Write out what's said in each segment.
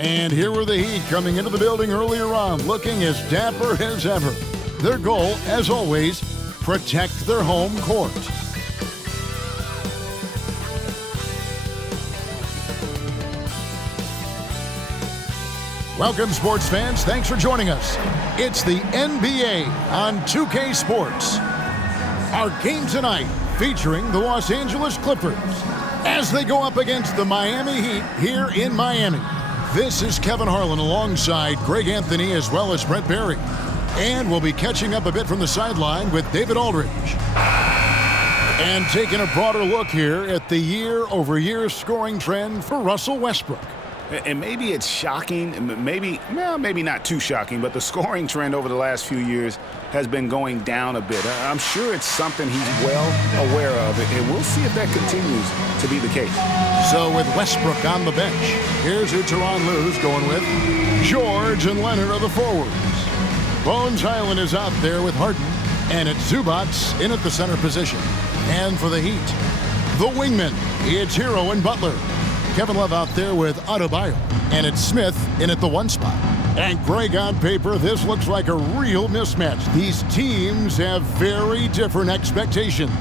And here were the Heat coming into the building earlier on, looking as dapper as ever. Their goal, as always, protect their home court. Welcome, sports fans. Thanks for joining us. It's the NBA on 2K Sports. Our game tonight featuring the Los Angeles Clippers as they go up against the Miami Heat here in Miami. This is Kevin Harlan alongside Greg Anthony as well as Brett Barry. And we'll be catching up a bit from the sideline with David Aldridge. And taking a broader look here at the year-over-year scoring trend for Russell Westbrook. And maybe it's shocking, maybe not too shocking, but the scoring trend over the last few years has been going down a bit. I'm sure it's something he's well aware of, and we'll see if that continues to be the case. So with Westbrook on the bench, here's who Tyronn Lue's going with. George and Leonard are the forwards. Bones Hyland is out there with Harden, and it's Zubac in at the center position. And for the Heat, the wingmen, it's Hero and Butler. Kevin Love out there with Adebayo, and it's Smith in at the 1 spot. And Greg, on paper, this looks like a real mismatch. These teams have very different expectations.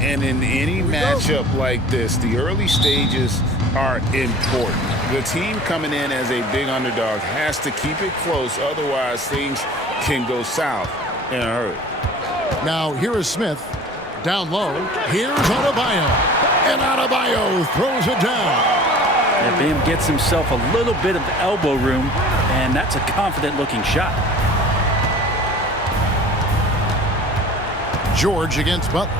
And in any matchup like this, the early stages are important. The team coming in as a big underdog has to keep it close, otherwise things can go south in a hurry. Now, here is Smith. Down low, here's Adebayo. And Adebayo throws it down. And Bam gets himself a little bit of elbow room, and that's a confident-looking shot. George against Butler.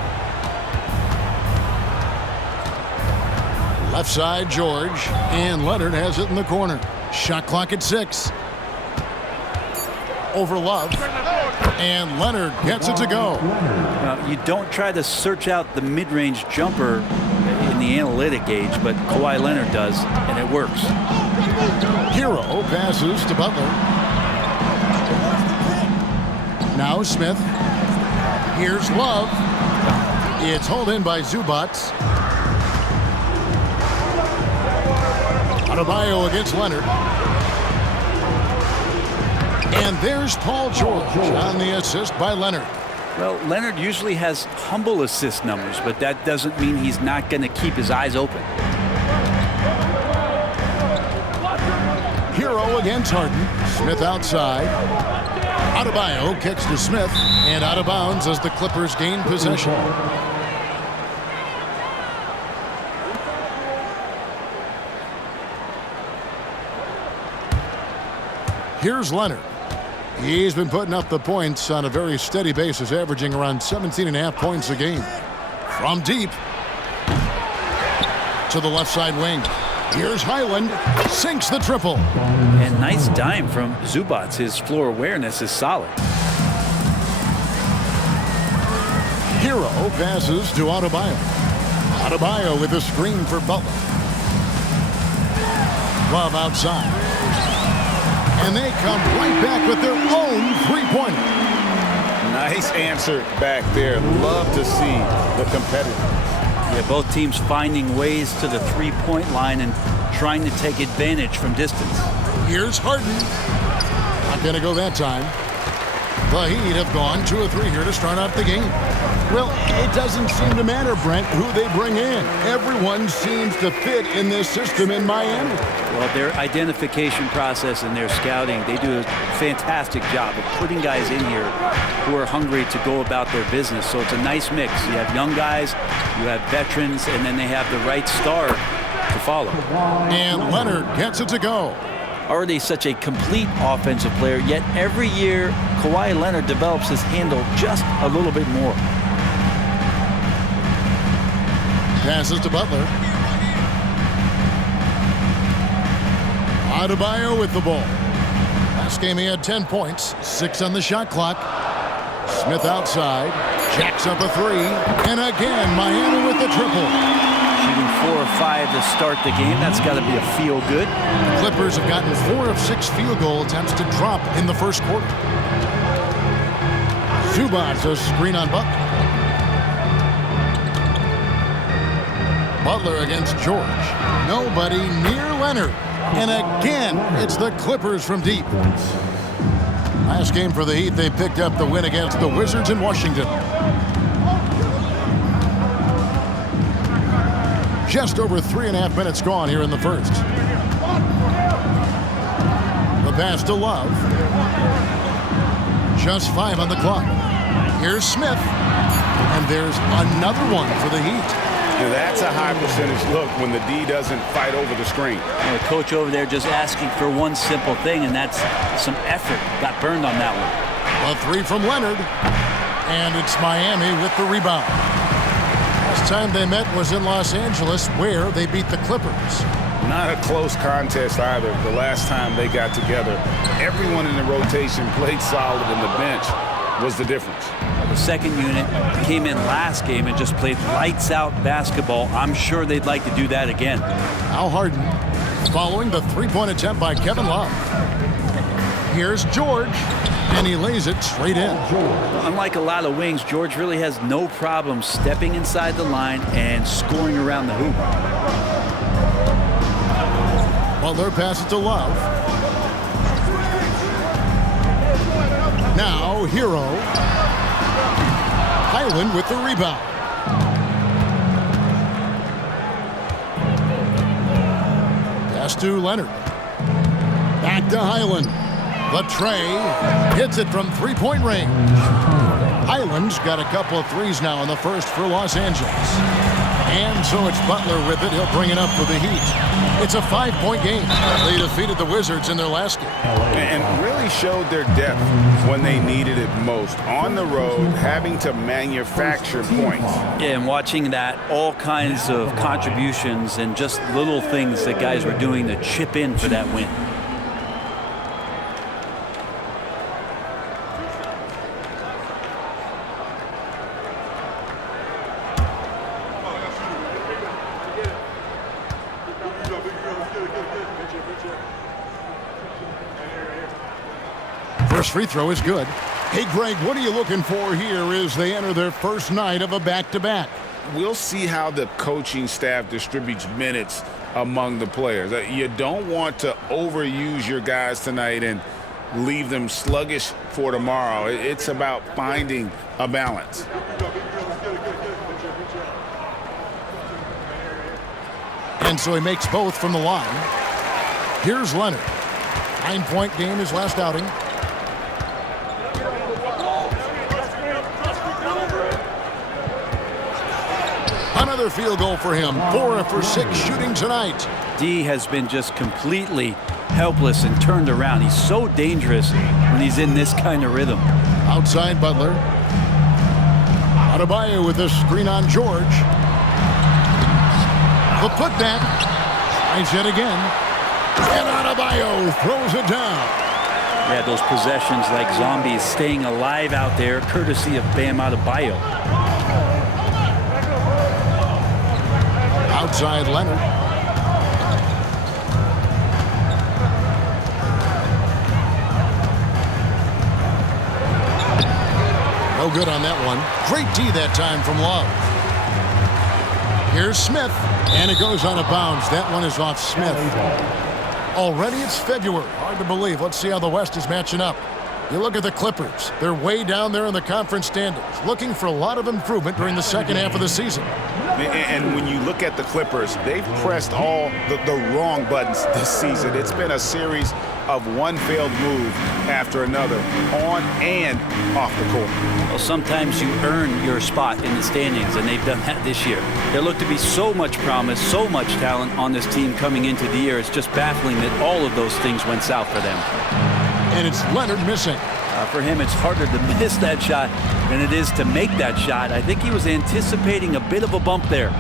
Left side, George, and Leonard has it in the corner. Shot clock at 6. Over Love, and Leonard gets it to go. You don't try to search out the mid-range jumper in the analytic age, but Kawhi Leonard does, and it works. Hero passes to Butler. Now Smith. Here's Love. It's hauled in by Zubac. Adebayo against Leonard. And there's Paul George on the assist by Leonard. Well, Leonard usually has humble assist numbers, but that doesn't mean he's not going to keep his eyes open. Hero against Harden. Smith outside. Adebayo kicks to Smith, and out of bounds as the Clippers gain possession. Here's Leonard. He's been putting up the points on a very steady basis, averaging around 17.5 points a game. From deep to the left side wing. Here's Hyland. Sinks the triple. And nice dime from Zubac. His floor awareness is solid. Hero passes to Adebayo. Adebayo with a screen for Butler. Love outside. And they come right back with their own three-pointer. Nice answer back there. Love to see the competitiveness. Yeah, both teams finding ways to the three-point line and trying to take advantage from distance. Here's Harden. Not going to go that time. The Heat have gone 2 or 3 here to start out the game. Well, it doesn't seem to matter, Brent, who they bring in. Everyone seems to fit in this system in Miami. Well, their identification process and their scouting, they do a fantastic job of putting guys in here who are hungry to go about their business. So it's a nice mix. You have young guys, you have veterans, and then they have the right star to follow. And Leonard gets it to go. Already such a complete offensive player, yet every year Kawhi Leonard develops his handle just a little bit more. Passes to Butler. Adebayo with the ball. Last game he had 10 points, 6 on the shot clock. Smith outside, jacks up a 3, and again Miami with the triple. Shooting 4 of 5 to start the game. That's got to be a feel good. The Clippers have gotten 4 of 6 field goal attempts to drop in the first quarter. Zubac a screen on Butler. Butler against George. Nobody near Leonard. And again, it's the Clippers from deep. Last game for the Heat, they picked up the win against the Wizards in Washington. Just over 3.5 minutes gone here in the first. The pass to Love. Just 5 on the clock. Here's Smith. And there's another one for the Heat. Yeah, that's a high percentage look when the D doesn't fight over the screen. And the coach over there just asking for one simple thing, and that's some effort. Got burned on that one. A three from Leonard. And it's Miami with the rebound. Last time they met was in Los Angeles, where they beat the Clippers. Not a close contest either. The last time they got together, everyone in the rotation played solid, and the bench was the difference. The second unit came in last game and just played lights-out basketball. I'm sure they'd like to do that again. Al Harden following the three-point attempt by Kevin Love. Here's George, and he lays it straight in. Unlike a lot of wings, George really has no problem stepping inside the line and scoring around the hoop. Butler passes to Love. Now, Hero. Highland with the rebound. Pass to Leonard. Back to Highland. The tray hits it from three-point range. Highland's got a couple of threes now in the first for Los Angeles. And so it's Butler with it. He'll bring it up for the Heat. It's a 5-point game. They defeated the Wizards in their last game. And really showed their depth when they needed it most. On the road, having to manufacture points. Yeah, and watching that, all kinds of contributions and just little things that guys were doing to chip in for that win. First free throw is good. Hey, Greg, what are you looking for here as they enter their first night of a back-to-back? We'll see how the coaching staff distributes minutes among the players. You don't want to overuse your guys tonight and leave them sluggish for tomorrow. It's about finding a balance. And so he makes both from the line. Here's Leonard. 9-point game his last outing. Another field goal for him. 4 for 6 shooting tonight. D has been just completely helpless and turned around. He's so dangerous when he's in this kind of rhythm. Outside Butler. Adebayo with a screen on George. The putback. Tries it again. And Adebayo throws it down. Yeah, those possessions like zombies staying alive out there, courtesy of Bam Adebayo. Outside Leonard. No good on that one. Great D that time from Love. Here's Smith, and it goes out of bounds. That one is off Smith. Already it's February. Hard to believe. Let's see how the West is matching up. You look at the Clippers. They're way down there in the conference standings, looking for a lot of improvement during the second half of the season. And when you look at the Clippers, they've pressed all the wrong buttons this season. It's been a series of one failed move after another, on and off the court. Well, sometimes you earn your spot in the standings, and they've done that this year. There looked to be so much promise, so much talent on this team coming into the year. It's just baffling that all of those things went south for them. And it's Leonard missing. For him, it's harder to miss that shot than it is to make that shot. I think he was anticipating a bit of a bump there.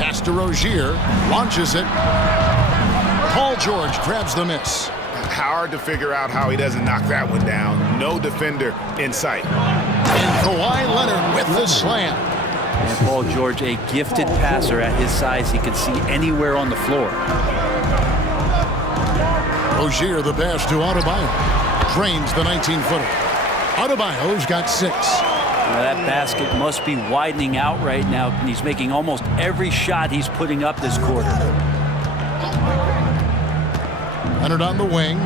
Pass to Rozier, launches it. Paul George grabs the miss. Hard to figure out how he doesn't knock that one down. No defender in sight. And Kawhi Leonard with the slam. And Paul George, a gifted passer at his size. He could see anywhere on the floor. Rozier the pass to Adebayo. Drains the 19-footer. Adebayo's got 6. That basket must be widening out right now, and he's making almost every shot he's putting up this quarter. Leonard on the wing.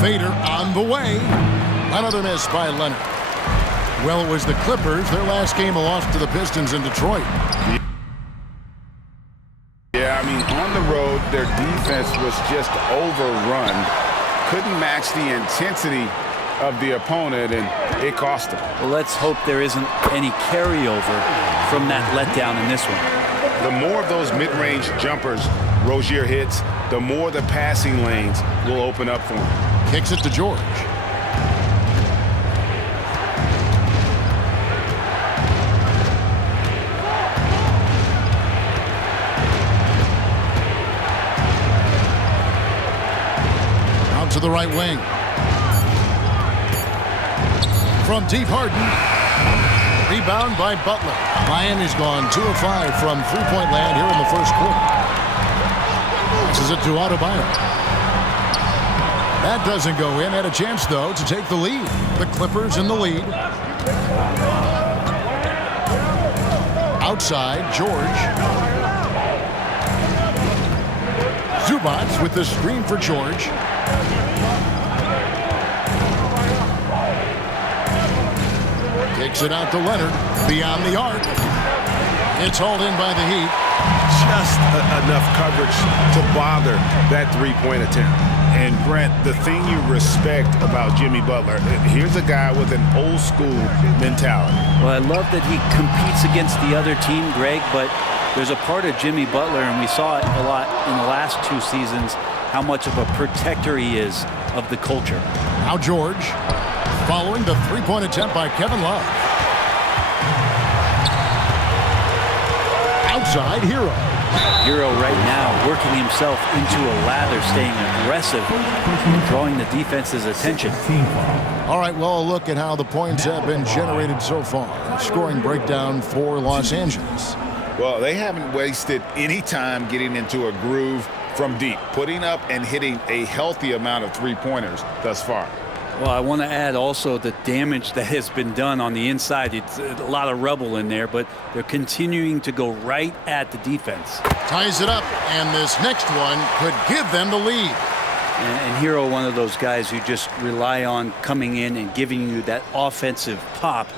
Fader on the way. Another miss by Leonard. Well, it was the Clippers. Their last game, a loss to the Pistons in Detroit. Yeah, I mean, on the road, their defense was just overrun. Couldn't match the intensity of the opponent, and it cost them. Well, let's hope there isn't any carryover from that letdown in this one. The more of those mid-range jumpers Rozier hits, the more the passing lanes will open up for him. Kicks it to George. Out to the right wing. From deep, Harden. Rebound by Butler. Miami's gone 2 of 5 from three-point land here in the first quarter. Passes it to Adebayo. That doesn't go in. Had a chance, though, to take the lead. The Clippers in the lead. Outside, George. Zubac with the screen for George. Takes it out to Leonard. Beyond the arc. It's hauled in by the Heat. Just enough coverage to bother that three-point attempt. And Brent, the thing you respect about Jimmy Butler, here's a guy with an old school mentality. Well, I love that he competes against the other team, Greg, but there's a part of Jimmy Butler, and we saw it a lot in the last 2 seasons, how much of a protector he is of the culture. Now George, following the three-point attempt by Kevin Love. Outside, Hero. Hero right now working himself into a lather, staying aggressive, and drawing the defense's attention. All right, well, a look at how the points have been generated so far. Scoring breakdown for Los Angeles. Well, they haven't wasted any time getting into a groove from deep, putting up and hitting a healthy amount of three-pointers thus far. Well, I want to add also the damage that has been done on the inside. It's a lot of rubble in there, but they're continuing to go right at the defense. Ties it up, and this next one could give them the lead. And Hero, one of those guys who just rely on coming in and giving you that offensive pop.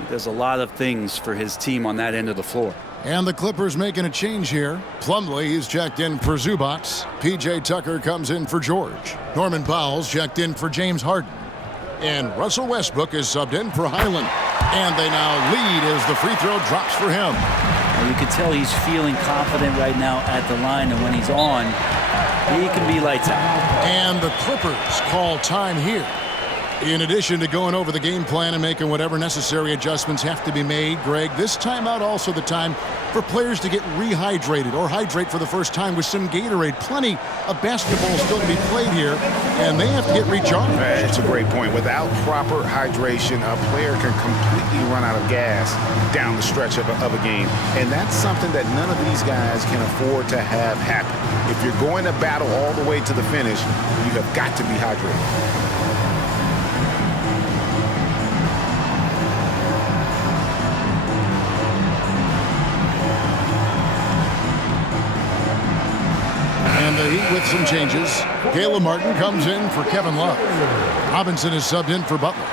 He does a lot of things for his team on that end of the floor. And the Clippers making a change here. Plumlee is checked in for Zubac. P.J. Tucker comes in for George. Norman Powell's checked in for James Harden. And Russell Westbrook is subbed in for Highland. And they now lead as the free throw drops for him. Well, you can tell he's feeling confident right now at the line, and when he's on, he can be lights out. And the Clippers call time here. In addition to going over the game plan and making whatever necessary adjustments have to be made, Greg, this timeout also the time for players to get rehydrated or hydrate for the first time with some Gatorade. Plenty of basketball still to be played here, and they have to get recharged. That's a great point. Without proper hydration, a player can completely run out of gas down the stretch of a game. And that's something that none of these guys can afford to have happen. If you're going to battle all the way to the finish, you have got to be hydrated. The Heat with some changes. Caleb Martin comes in for Kevin Love. Robinson is subbed in for Butler.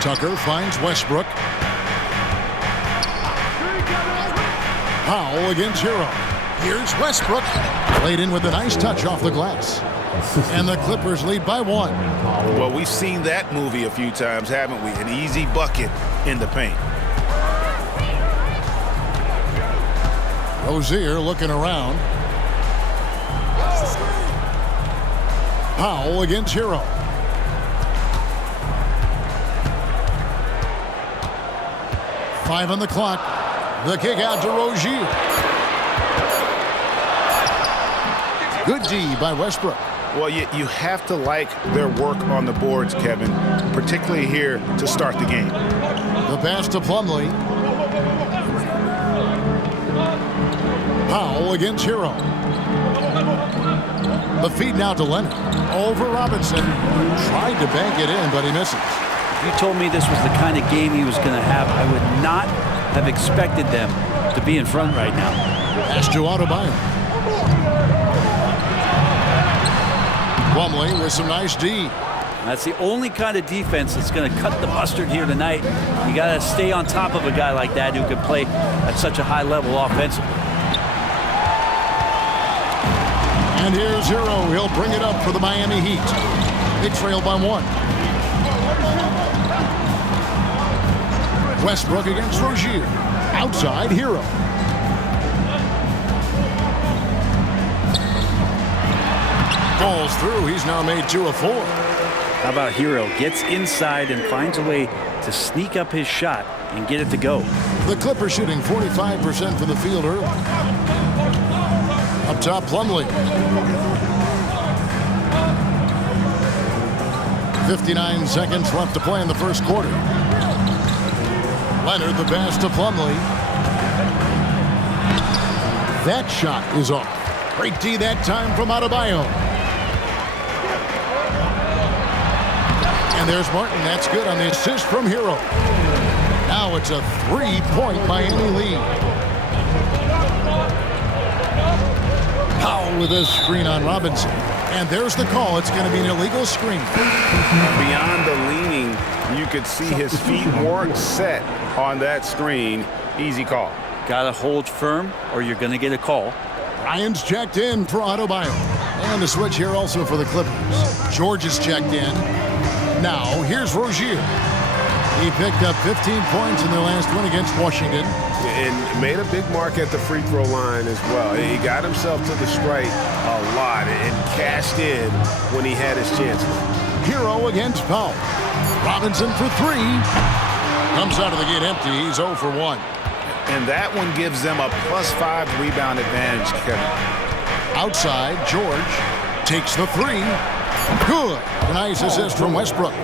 Tucker finds Westbrook. Powell against Hero. Here's Westbrook. Played in with a nice touch off the glass. And the Clippers lead by 1. Well, we've seen that movie a few times, haven't we? An easy bucket in the paint. Rozier looking around. Powell against Hero. Five on the clock. The kick out to Rozier. Good D by Westbrook. Well, you have to like their work on the boards, Kevin, particularly here to start the game. The pass to Plumlee. Powell against Hero. The feed now to Leonard. Over Robinson. Tried to bank it in, but he misses. If you told me this was the kind of game he was going to have, I would not have expected them to be in front right now. Pass to Adebayo. Plumlee with some nice D. That's the only kind of defense that's going to cut the mustard here tonight. You got to stay on top of a guy like that who can play at such a high level offensively. And here's Hero. He'll bring it up for the Miami Heat. They trail by 1. Westbrook against Rozier. Outside, Hero. Falls through. He's now made 2 of 4. How about Hero? Gets inside and finds a way to sneak up his shot and get it to go. The Clippers shooting 45% from the field early. Up top, Plumlee. 59 seconds left to play in the first quarter. Leonard, the pass to Plumlee. That shot is off. Great D that time from Adebayo. And there's Martin. That's good on the assist from Hero. Now it's a 3-point Miami lead. Powell with a screen on Robinson. And there's the call. It's going to be an illegal screen. Beyond the leaning, you could see his feet weren't set on that screen. Easy call. Got to hold firm or you're going to get a call. Ryan's checked in for Adebayo. And the switch here also for the Clippers. George is checked in. Now, here's Rozier. He picked up 15 points in their last win against Washington. And made a big mark at the free throw line as well. He got himself to the strike a lot and cashed in when he had his chances. Hero against Powell. Robinson for 3. Comes out of the gate empty. He's 0 for 1. And that one gives them a +5 rebound advantage, Kevin. Outside, George takes the 3. Good. A nice assist from Westbrook.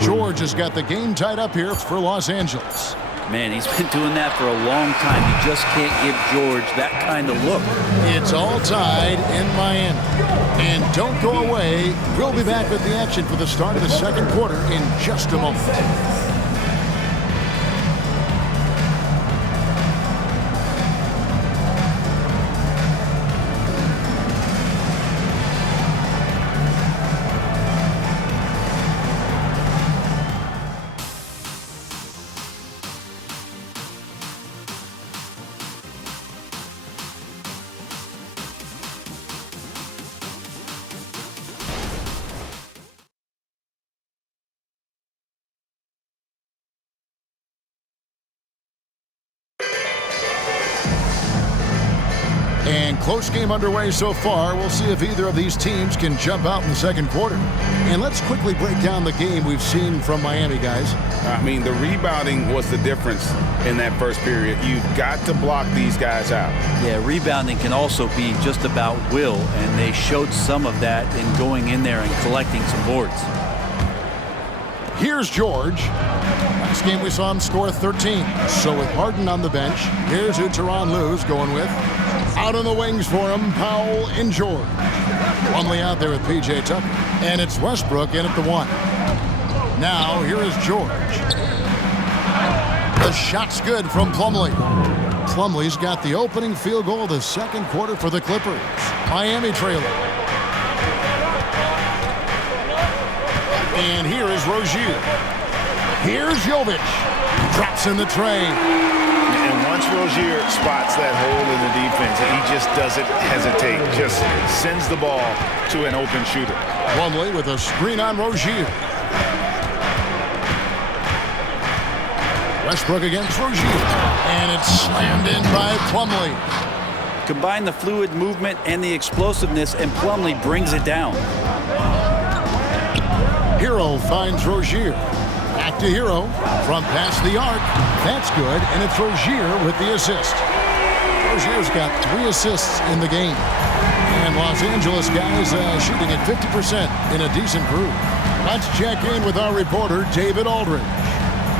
George has got the game tied up here for Los Angeles. Man, he's been doing that for a long time. You just can't give George that kind of look. It's all tied in Miami. And don't go away. We'll be back with the action for the start of the second quarter in just a moment. And close game underway so far. We'll see if either of these teams can jump out in the second quarter. And let's quickly break down the game we've seen from Miami, guys. I mean, the rebounding was the difference in that first period. You've got to block these guys out. Yeah, rebounding can also be just about will, and they showed some of that in going in there and collecting some boards. Here's George. Last game we saw him score 13. So with Harden on the bench, here's who Tyronn Lue's going with. Out on the wings for him, Powell and George. Plumlee out there with P.J. Tucker. And it's Westbrook in at the 1. Now, here is George. The shot's good from Plumlee. Plumlee's got the opening field goal of the second quarter for the Clippers. Miami trailing. And here is Rozier. Here's Jovic. Drops in the tray. And once Rozier spots that hole in the defense, he just doesn't hesitate. Just sends the ball to an open shooter. Plumlee with a screen on Rozier. Westbrook against Rozier. And it's slammed in by Plumlee. Combine the fluid movement and the explosiveness, and Plumlee brings it down. Hero finds Rozier. Back to Hero. From past the arc. That's good, and it's Rozier with the assist. Rozier's got 3 assists in the game. And Los Angeles guys shooting at 50% in a decent group. Let's check in with our reporter, David Aldridge.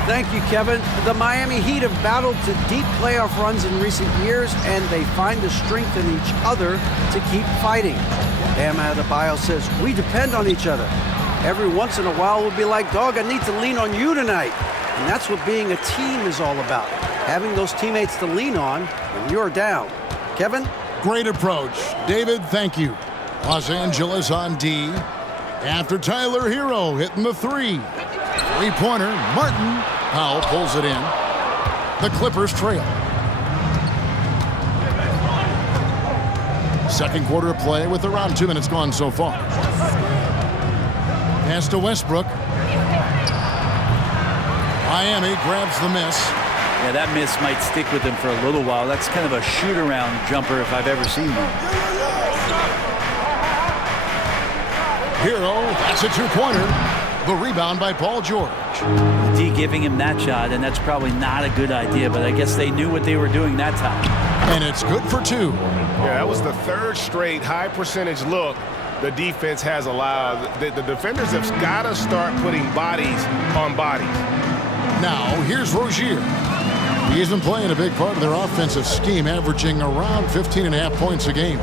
Thank you, Kevin. The Miami Heat have battled to deep playoff runs in recent years, and they find the strength in each other to keep fighting. Bam Adebayo says, we depend on each other. Every once in a while, we'll be like, dog, I need to lean on you tonight. And that's what being a team is all about. Having those teammates to lean on when you're down. Kevin? Great approach. David, thank you. Los Angeles on D. After Tyler Hero hitting the three. Three-pointer, Martin. Powell pulls it in. The Clippers trail. Second quarter of play with around 2 minutes gone so far. Pass to Westbrook. Miami grabs the miss. Yeah, that miss might stick with him for a little while. That's kind of a shoot-around jumper if I've ever seen one. Hero, that's a two-pointer. The rebound by Paul George. D giving him that shot, and that's probably not a good idea, but I guess they knew what they were doing that time. And it's good for two. Yeah, that was the third straight high-percentage look the defense has allowed. The defenders have got to start putting bodies on bodies. Now, here's Rozier. He isn't playing a big part of their offensive scheme, averaging around 15.5 points a game.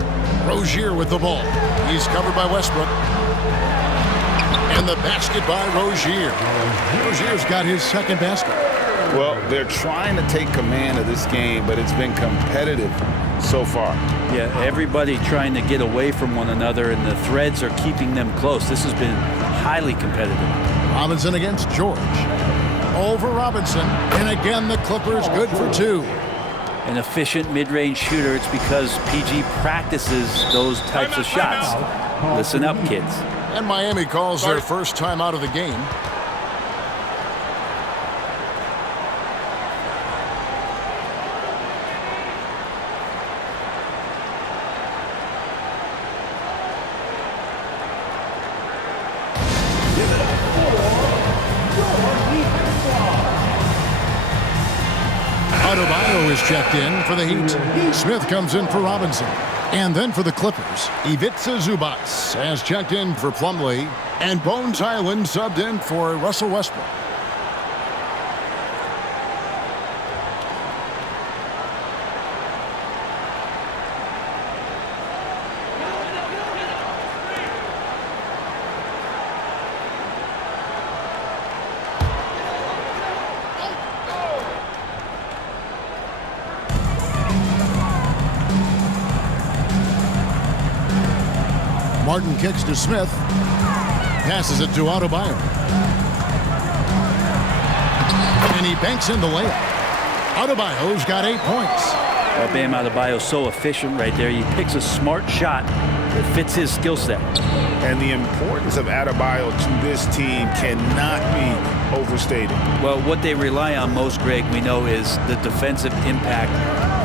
Rozier with the ball. He's covered by Westbrook. And the basket by Rozier. Rozier's got his second basket. Well, they're trying to take command of this game, but it's been competitive so far. Yeah, everybody trying to get away from one another, and the threads are keeping them close. This has been highly competitive. Robinson against George. Over Robinson. And again, the Clippers good for two. An efficient mid-range shooter. It's because PG practices those types of shots. Listen up, kids. And Miami calls their first time out of the game. Adebayo is checked in for the Heat. Smith comes in for Robinson. And then for the Clippers, Ivica Zubac has checked in for Plumlee. And Bones Hyland subbed in for Russell Westbrook. Martin kicks to Smith. Passes it to Adebayo. And he banks in the layup. Adebayo's got 8 points. Well, Bam Adebayo's so efficient right there. He picks a smart shot that fits his skill set. And the importance of Adebayo to this team cannot be overstated. Well, what they rely on most, Greg, we know, is the defensive impact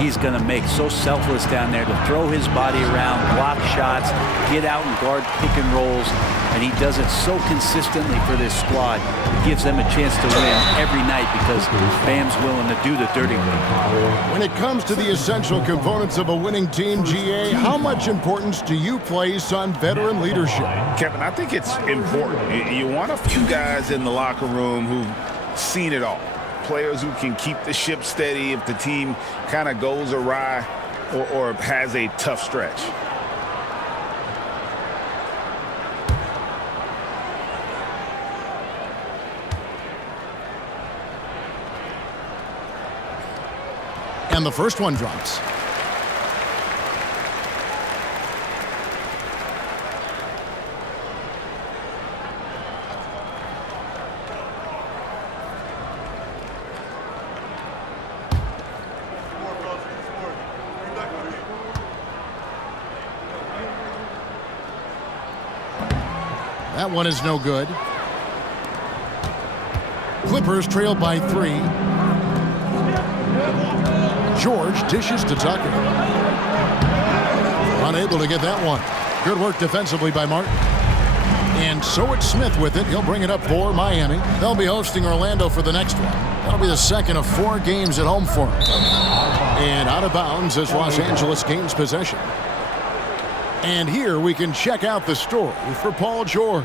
he's going to make. So selfless down there to throw his body around, block shots, get out and guard pick and rolls. And he does it so consistently for this squad. It gives them a chance to win every night because Bam's willing to do the dirty work. When it comes to the essential components of a winning team, GA, how much importance do you place on veteran leadership? Kevin, I think it's important. You want a few guys in the locker room who've seen it all. Players who can keep the ship steady if the team kind of goes awry or has a tough stretch. And the first one drops. That one is no good. Clippers trail by 3. George dishes to Tucker. Unable to get that one. Good work defensively by Martin. And so it's Smith with it. He'll bring it up for Miami. They'll be hosting Orlando for the next one. That'll be the second of 4 games at home for them. And out of bounds as Los Angeles gains possession. And here we can check out the story for Paul George.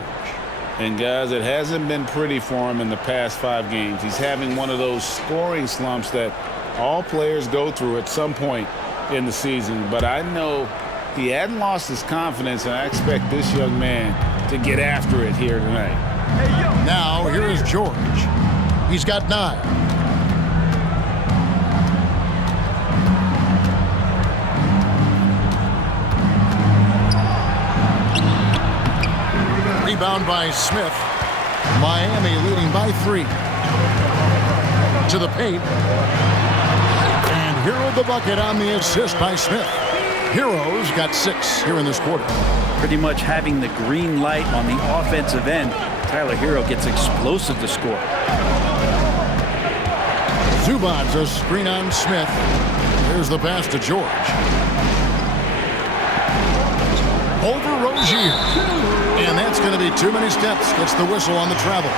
And guys, it hasn't been pretty for him in the past 5 games. He's having one of those scoring slumps that all players go through at some point in the season. But I know he hadn't lost his confidence, and I expect this young man to get after it here tonight. Now here is George. He's got 9. Rebound by Smith. Miami leading by 3. To the paint. And Hero the bucket on the assist by Smith. Hero's got 6 here in this quarter. Pretty much having the green light on the offensive end. Tyler Hero gets explosive to score. Zubac's a screen on Smith. There's the pass to George. Over Rozier. And that's going to be too many steps. Gets the whistle on the travel.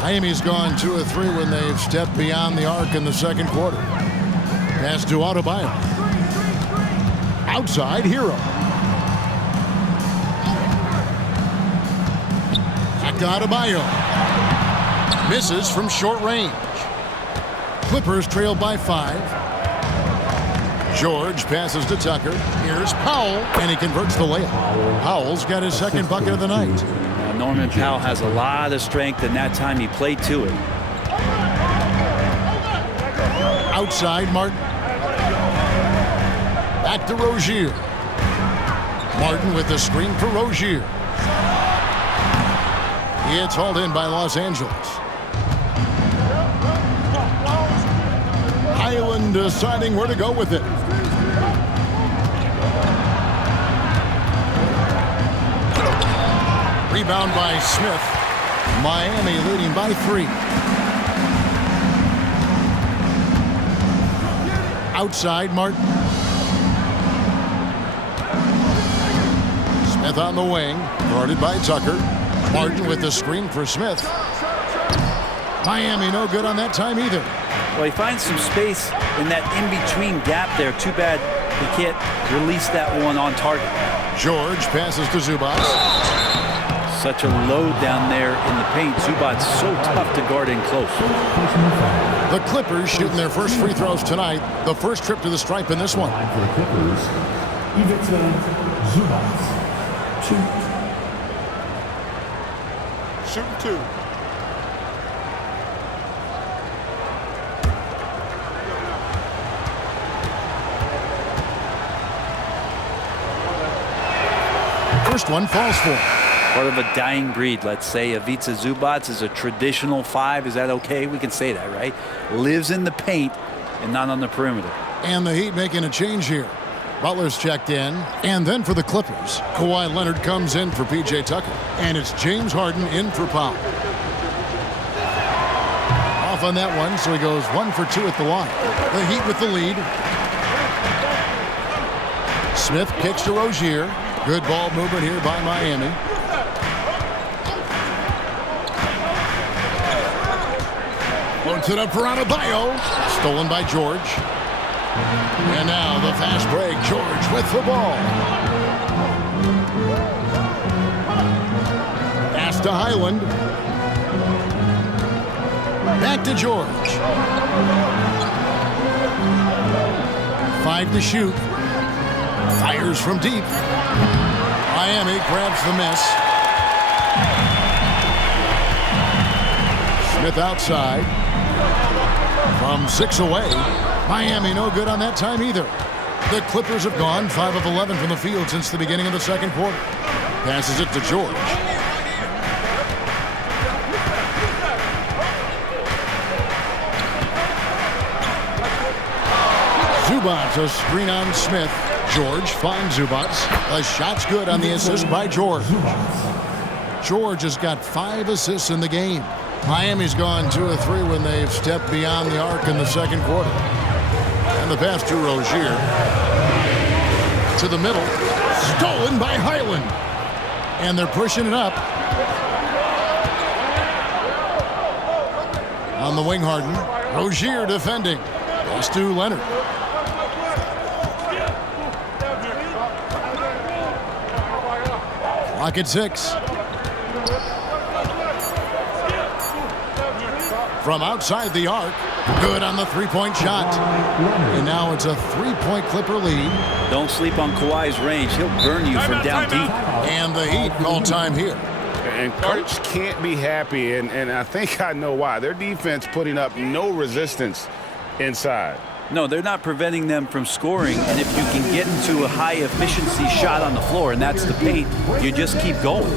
Miami's gone 2 of 3 when they've stepped beyond the arc in the second quarter. Pass to Adebayo. Outside, Hero. Back to Adebayo. Misses from short range. Clippers trail by 5. George passes to Tucker. Here's Powell, and he converts the layup. Powell's got his second bucket of the night. Norman Powell has a lot of strength, and that time he played to it. Outside, Martin. Back to Rozier. Martin with the screen for Rozier. It's hauled in by Los Angeles. Highland deciding where to go with it. Rebound by Smith. Miami leading by 3. Outside, Martin. Smith on the wing. Guarded by Tucker. Martin with the screen for Smith. Miami no good on that time either. Well, he finds some space in that in-between gap there. Too bad he can't release that one on target. George passes to Zubac. Such a load down there in the paint. Zubac's so tough to guard in close. The Clippers shooting their first free throws tonight. The first trip to the stripe in this one. For the Clippers, Ivica Zubac. 2. Shooting 2. First one falls for him. Part of a dying breed, let's say. Ivica Zubac is a traditional 5. Is that okay? We can say that, right? Lives in the paint and not on the perimeter. And the Heat making a change here. Butler's checked in. And then for the Clippers, Kawhi Leonard comes in for P.J. Tucker. And it's James Harden in for Powell. Off on that one, so he goes 1 for 2 at the line. The Heat with the lead. Smith kicks to Rozier. Good ball movement here by Miami. Loads it up for Adebayo. Stolen by George. And now the fast break. George with the ball. Pass to Highland. Back to George. 5 to shoot. Fires from deep. Miami grabs the miss. Smith outside. From 6 away. Miami no good on that time either. The Clippers have gone 5 of 11 from the field since the beginning of the second quarter. Passes it to George. Zubac, a screen on Smith. George finds Zubac. The shot's good on the assist by George. George has got 5 assists in the game. Miami's gone 2 of 3 when they've stepped beyond the arc in the second quarter. And the pass to Rozier. To the middle. Stolen by Highland. And they're pushing it up. On the wing, Harden. Rozier defending. Pass to Leonard. Clock at 6. From outside the arc. Good on the three-point shot. And now it's a three-point Clipper lead. Don't sleep on Kawhi's range. He'll burn you from down deep. And the Heat call time here. And coach can't be happy, and I think I know why. Their defense putting up no resistance inside. No, they're not preventing them from scoring. And if you can get into a high-efficiency shot on the floor, and that's the paint, you just keep going.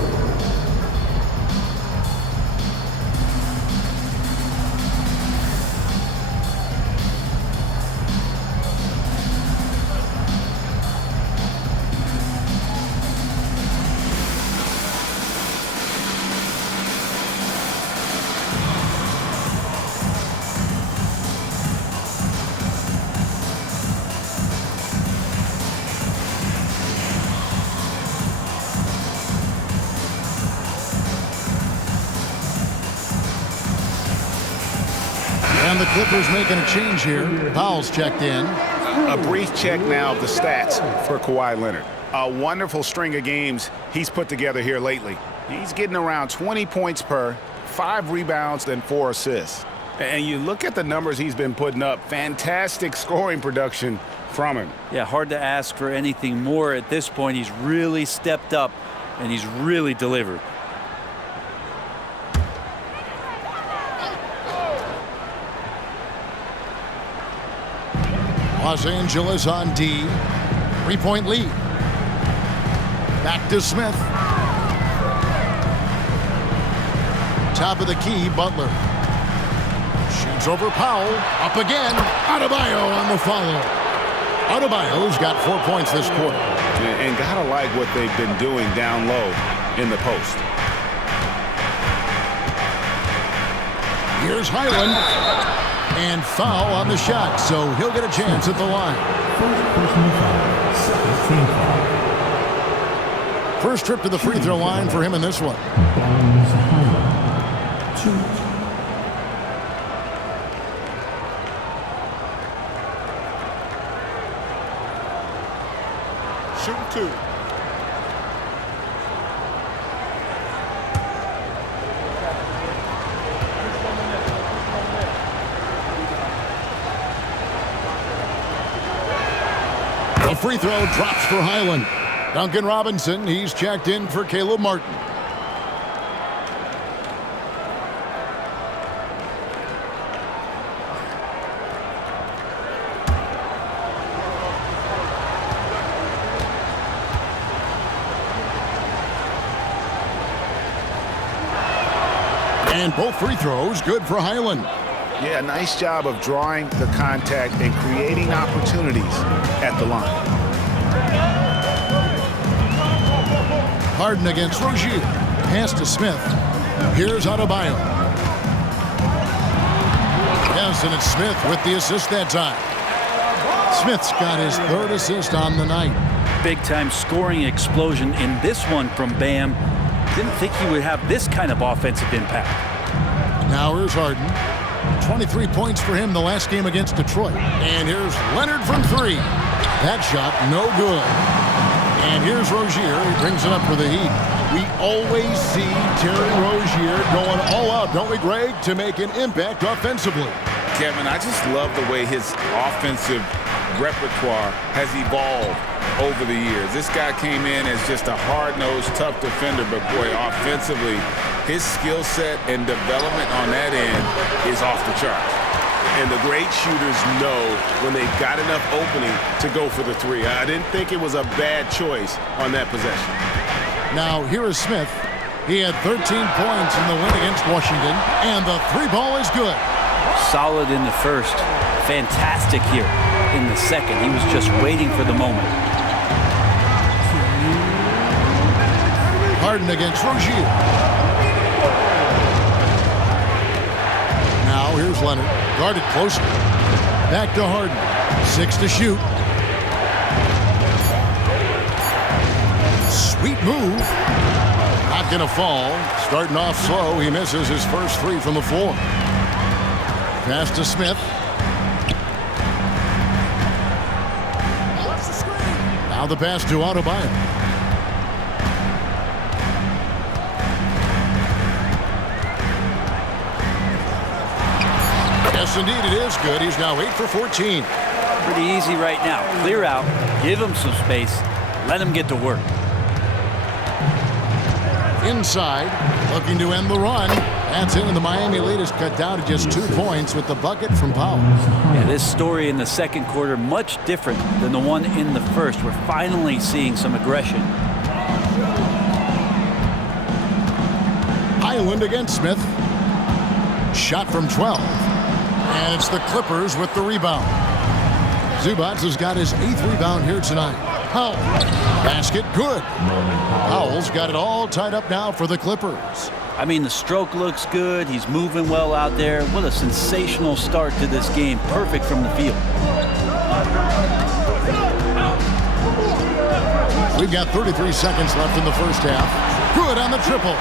And the Clippers making a change here. Powell's checked in. A brief check now of the stats for Kawhi Leonard. A wonderful string of games he's put together here lately. He's getting around 20 points per, 5 rebounds, and 4 assists. And you look at the numbers he's been putting up, fantastic scoring production from him. Yeah, hard to ask for anything more at this point. He's really stepped up, and he's really delivered. Los Angeles on D. 3-point lead. Back to Smith. Top of the key, Butler. Shoots over Powell. Up again. Adebayo on the follow. Adebayo's got 4 points this quarter. And gotta like what they've been doing down low in the post. Here's Highland. And foul on the shot, so he'll get a chance at the line. First trip to the free throw line for him in this one. Shooting 2. The free throw drops for Highland. Duncan Robinson, he's checked in for Caleb Martin. And both free throws good for Highland. Yeah, nice job of drawing the contact and creating opportunities at the line. Harden against Rozier. Pass to Smith. Here's Adebayo. Yes, and it's Smith with the assist that time. Smith's got his 3rd assist on the night. Big-time scoring explosion in this one from Bam. Didn't think he would have this kind of offensive impact. Now here's Harden. 23 points for him the last game against Detroit. And here's Leonard from 3. That shot, no good. And here's Rozier. He brings it up for the Heat. We always see Terry Rozier going all out, don't we, Greg, to make an impact offensively. Kevin, I just love the way his offensive repertoire has evolved over the years. This guy came in as just a hard-nosed, tough defender, but boy, offensively, his skill set and development on that end is off the charts. And the great shooters know when they've got enough opening to go for the 3. I didn't think it was a bad choice on that possession. Now here is Smith. He had 13 points in the win against Washington, and the 3 ball is good. Solid in the first. Fantastic here in the second. He was just waiting for the moment. Harden against Rozier. Now here's Leonard. Guarded closely. Back to Harden. 6 to shoot. Sweet move. Not going to fall. Starting off slow. He misses his first 3 from the floor. Pass to Smith. Now the pass to Adebayo. Yes, indeed, it is good. He's now 8 for 14. Pretty easy right now. Clear out, give him some space, let him get to work. Inside, looking to end the run. That's it, and the Miami lead is cut down to just 2 points with the bucket from Powell. Yeah, this story in the second quarter, much different than the one in the first. We're finally seeing some aggression. Highland against Smith. Shot from 12. And it's the Clippers with the rebound. Zubac has got his 8th rebound here tonight. Powell. Basket good. Powell's got it all tied up now for the Clippers. I mean, the stroke looks good. He's moving well out there. What a sensational start to this game. Perfect from the field. We've got 33 seconds left in the first half. Good on the triple.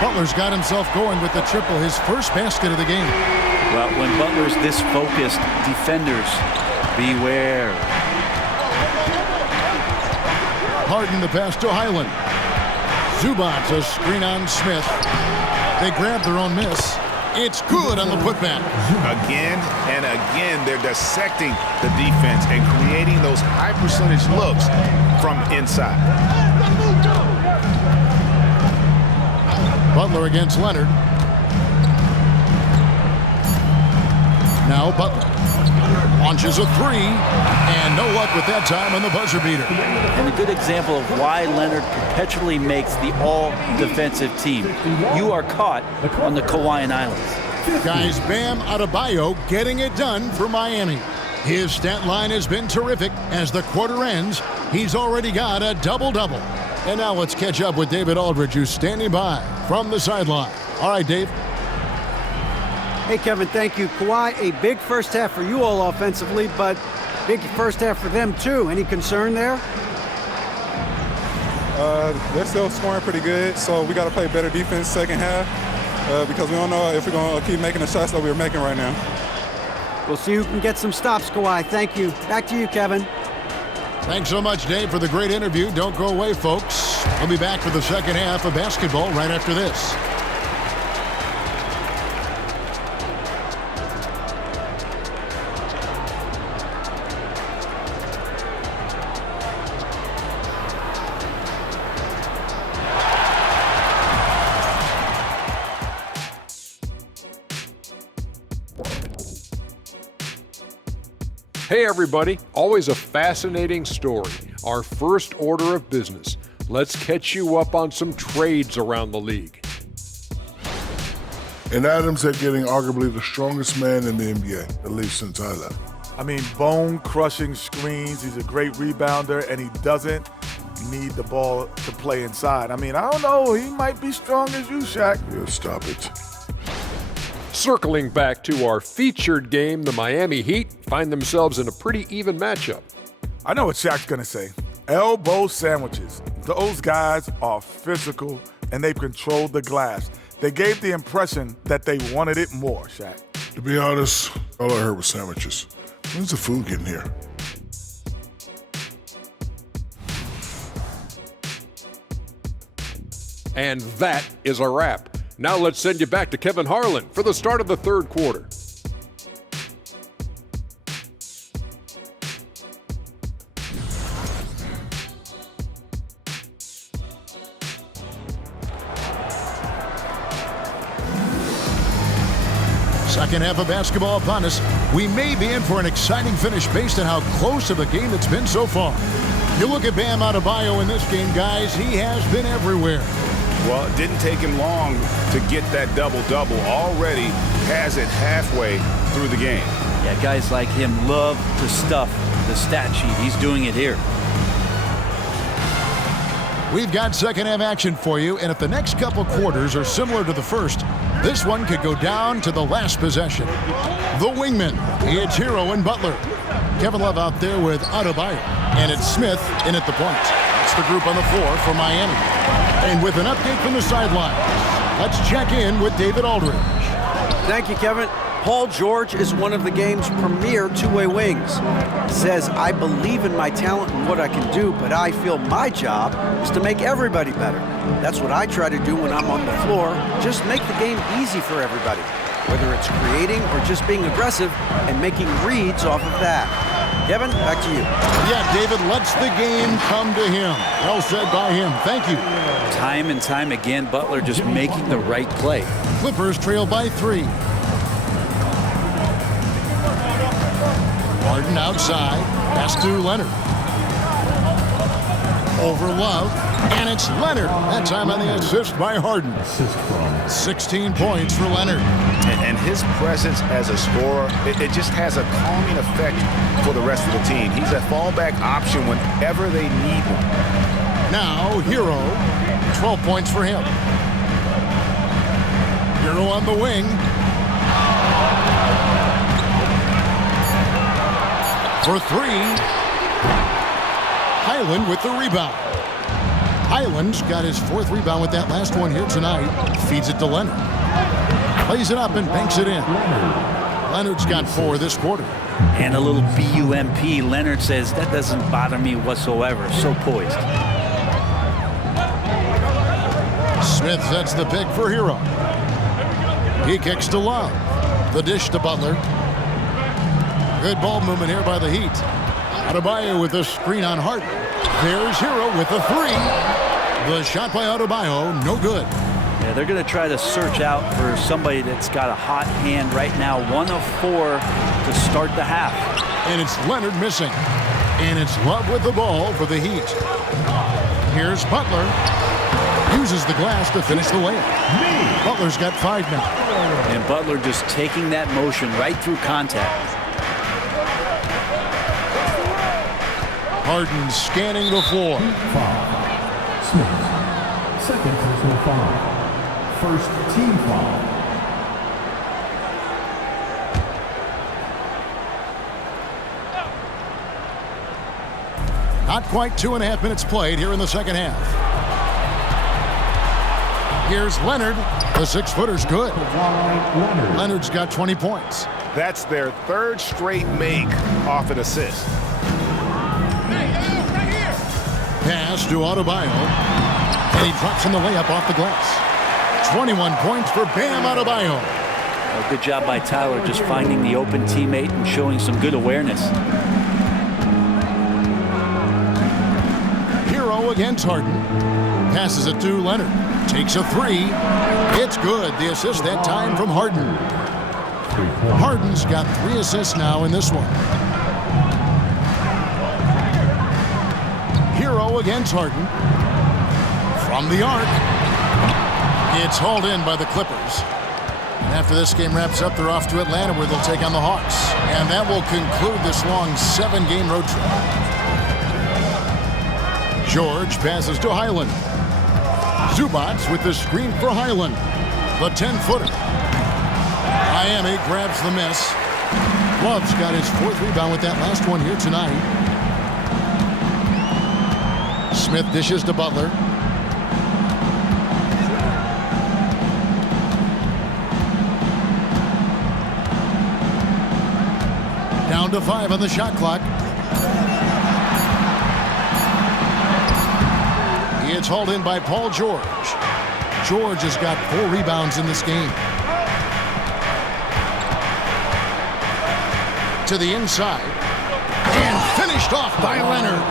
Butler's got himself going with the triple, his first basket of the game. Well, when Butler's this focused, defenders, beware. Harden the pass to Highland. Zubac a screen on Smith. They grab their own miss. It's good on the putback. Again and again, they're dissecting the defense and creating those high percentage looks from inside. Butler against Leonard. Now Butler launches a 3, and no luck with that time on the buzzer beater. And a good example of why Leonard perpetually makes the all-defensive team. You are caught on the Hawaiian Islands. Guys, Bam Adebayo getting it done for Miami. His stat line has been terrific. As the quarter ends, he's already got a double-double. And now let's catch up with David Aldridge, who's standing by from the sideline. All right, Dave. Hey, Kevin, thank you. Kawhi, a big first half for you all offensively, but big first half for them, too. Any concern there? They're still scoring pretty good, so we got to play better defense second half because we don't know if we're going to keep making the shots that we're making right now. We'll see who can get some stops, Kawhi. Thank you. Back to you, Kevin. Thanks so much, Dave, for the great interview. Don't go away, folks. We'll be back for the second half of basketball right after this. Hey everybody, always a fascinating story. Our first order of business. Let's catch you up on some trades around the league. And Adams are getting arguably the strongest man in the NBA, at least since I left. I mean, bone-crushing screens. He's a great rebounder, and he doesn't need the ball to play inside. I mean, I don't know. He might be strong as you, Shaq. Yeah, stop it. Circling back to our featured game, the Miami Heat find themselves in a pretty even matchup. I know what Shaq's going to say. Elbow sandwiches. Those guys are physical, and they've controlled the glass. They gave the impression that they wanted it more, Shaq. To be honest, all I heard was sandwiches. When's the food getting here? And that is a wrap. Now let's send you back to Kevin Harlan for the start of the third quarter. Second half of basketball upon us. We may be in for an exciting finish based on how close of a game it's been so far. You look at Bam Adebayo in this game, guys, he has been everywhere. Well, it didn't take him long to get that double-double. Already has it halfway through the game. Yeah, guys like him love to stuff the stat sheet. He's doing it here. We've got second half action for you, and if the next couple quarters are similar to the first, this one could go down to the last possession. The wingman, it's Hero and Butler. Kevin Love out there with Adebayo, and it's Smith in at the point. That's the group on the floor for Miami. And with an update from the sidelines, let's check in with David Aldridge. Thank you, Kevin. Paul George is one of the game's premier two-way wings. He says, I believe in my talent and what I can do, but I feel my job is to make everybody better. That's what I try to do when I'm on the floor, just make the game easy for everybody, whether it's creating or just being aggressive and making reads off of that. Kevin, back to you. Yeah, David lets the game come to him. Well said by him. Thank you. Time and time again, Butler just making the right play. Clippers trail by 3. Harden outside. Pass to Leonard. Over Love. And it's Leonard. That time on the assist by Harden. 16 points for Leonard. And his presence as a scorer, it just has a calming effect for the rest of the team. He's a fallback option whenever they need him. Now, Hero. 12 points for him. Hero on the wing. For 3. Highland with the rebound. Highland's got his 4th rebound with that last one here tonight. Feeds it to Leonard. Plays it up and banks it in. Leonard's got 4 this quarter. And a little BUMP. Leonard says, that doesn't bother me whatsoever. So poised. Smith sets the pick for Hero. He kicks to Love. The dish to Butler. Good ball movement here by the Heat. Adebayo with the screen on Harden. There's Hero with the 3. The shot by Adebayo, no good. Yeah, they're going to try to search out for somebody that's got a hot hand right now. 1 of 4 to start the half. And it's Leonard missing. And it's Love with the ball for the Heat. Here's Butler. Uses the glass to finish the layup. Butler's got 5 now. And Butler just taking that motion right through contact. Harden scanning the floor. Foul. Smith. Second personal foul. First team foul. Not quite 2.5 minutes played here in the second half. Here's Leonard. The 6-footer's good. Leonard's got 20 points. That's their 3rd straight make off an assist. Pass to Adebayo. And he drops in the layup off the glass. 21 points for Bam Adebayo. Well, good job by Tyler just finding the open teammate and showing some good awareness. Hero against Harden. Passes it to Leonard. Takes a 3. It's good. The assist that time from Harden. Harden's got 3 assists now in this one. Hero against Harden. From the arc. It's hauled in by the Clippers. And after this game wraps up, they're off to Atlanta where they'll take on the Hawks. And that will conclude this long 7-game road trip. George passes to Highland. Zubac with the screen for Highland. The 10-footer. Miami grabs the miss. Love's got his 4th rebound with that last one here tonight. Smith dishes to Butler. Down to 5 on the shot clock. It's hauled in by Paul George. George has got 4 rebounds in this game. To the inside. And finished off by Leonard.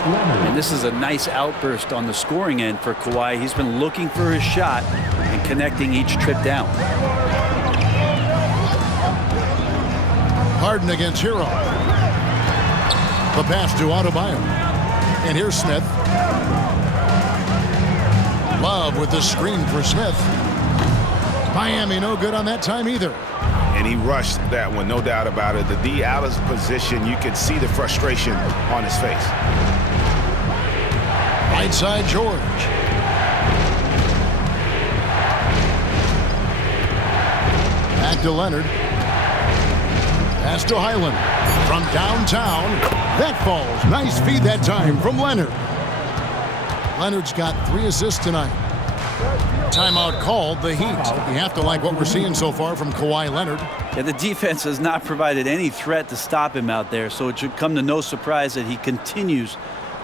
And this is a nice outburst on the scoring end for Kawhi. He's been looking for his shot and connecting each trip down. Harden against Hero. The pass to Adebayo. And here's Smith. Love with the screen for Smith. Miami no good on that time either. And he rushed that one, no doubt about it. The D out of position, you could see the frustration on his face. Right side George. Back to Leonard. Pass to Highland. From downtown. That falls. Nice feed that time from Leonard. Leonard's got 3 assists tonight. Timeout called, the Heat. You have to like what we're seeing so far from Kawhi Leonard. Yeah, the defense has not provided any threat to stop him out there, so it should come to no surprise that he continues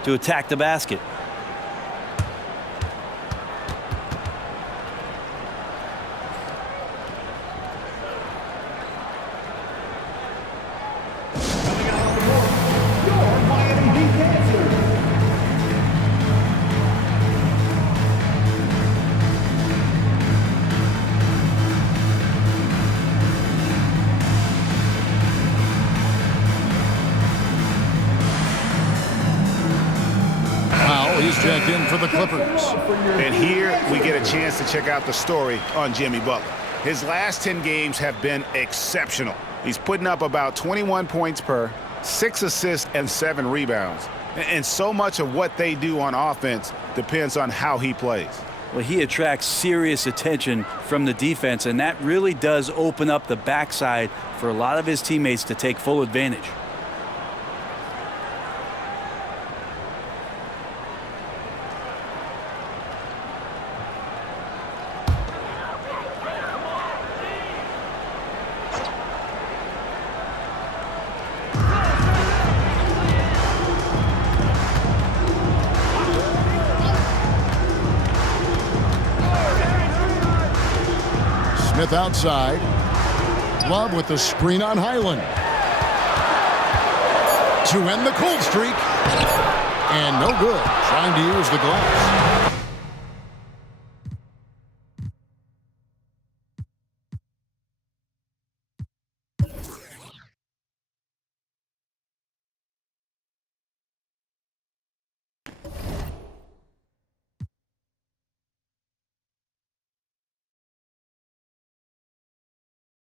to attack the basket. He's checked in for the Clippers. And here we get a chance to check out the story on Jimmy Butler. His last 10 games have been exceptional. He's putting up about 21 points per, 6 assists, and 7 rebounds. And so much of what they do on offense depends on how he plays. Well, he attracts serious attention from the defense, and that really does open up the backside for a lot of his teammates to take full advantage. Smith outside. Love with the screen on Highland. To end the cold streak. And no good. Trying to use the glass.